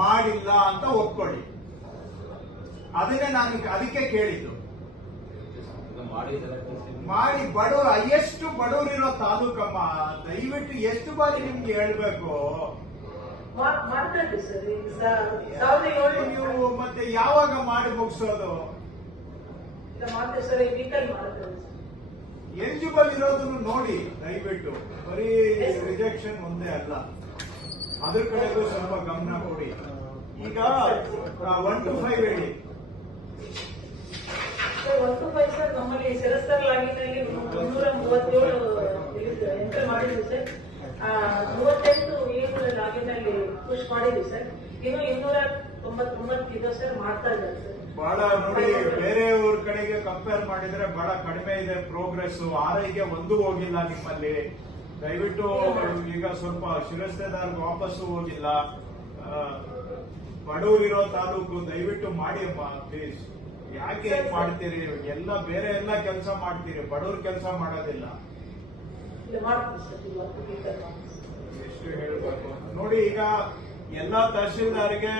ಮಾಡಿಲ್ಲ ಅಂತ ಒಪ್ಕೊಳ್ಳಿ. ಅದನ್ನೇ ನಾನು ಅದಕ್ಕೆ ಕೇಳಿದ್ದು. ಮಾಡಿ ಬಡವರು ಎಷ್ಟು ಬಡವರಿರೋ ತಾಲೂಕಮ್ಮ, ದಯವಿಟ್ಟು ಎಷ್ಟು ಬಾರಿ ನಿಮ್ಗೆ ಹೇಳ್ಬೇಕು. ನೀವು ಮತ್ತೆ ಯಾವಾಗ ಮಾಡಿ ಮುಗಿಸೋದು? ಎಲಿಜಿಬಲ್ ಇರೋದನ್ನು ನೋಡಿ ದಯವಿಟ್ಟು. ಬರೀ ರಿಜೆಕ್ಷನ್ ಒಂದೇ ಅಲ್ಲ, ಅದ್ರ ಕಡೆಗೂ ಸ್ವಲ್ಪ ಗಮನ ಕೊಡಿ. ಈಗ 1 to 5 ಹೇಳಿ. 1 to 5 ಸರ್, ನಮ್ಮಲ್ಲಿ ಸೆರೆಸ್ಟರ್ ಲಾಗಿನಲ್ಲಿ 337 ಎಂಟರ್ ಮಾಡಿದ್ವಿ ಸರ್. 38 ಲಾಗಿನಲ್ಲಿ ಪುಷ್ ಮಾಡಿದ್ವಿ ಸರ್. ಇನ್ನು 299 ಇದೆ ಸರ್, ಮಾಡ್ತಾ ಇದ್ದಾರೆ ಸರ್. ಬಹಳ ನೋಡಿ, ಬೇರೆ ಊರ ಕಡೆಗೆ ಕಂಪೇರ್ ಮಾಡಿದ್ರೆ ಬಹಳ ಕಡಿಮೆ ಇದೆ ಪ್ರೋಗ್ರೆಸ್. ಆರೈಗೆ ಒಂದು ಹೋಗಿಲ್ಲ ನಿಮ್ಮಲ್ಲಿ. ದಯವಿಟ್ಟು ಈಗ ಸ್ವಲ್ಪ ಶಿರಸ್ತೇದಾರ್ಗೆ ವಾಪಸ್ಸು ಹೋಗಿಲ್ಲ. ಬಡವರಿರೋ ತಾಲೂಕು, ದಯವಿಟ್ಟು ಮಾಡಿ ಅಮ್ಮ ಪ್ಲೀಸ್. ಯಾಕೆ ಮಾಡ್ತೀರಿ? ಎಲ್ಲ ಬೇರೆ ಎಲ್ಲ ಕೆಲಸ ಮಾಡ್ತೀರಿ, ಬಡವ್ರ ಕೆಲಸ ಮಾಡೋದಿಲ್ಲ. ಎಷ್ಟು ಹೇಳ್ಬೇಕು ನೋಡಿ. ಈಗ ಎಲ್ಲಾ ತಹಶೀಲ್ದಾರ್ಗೆ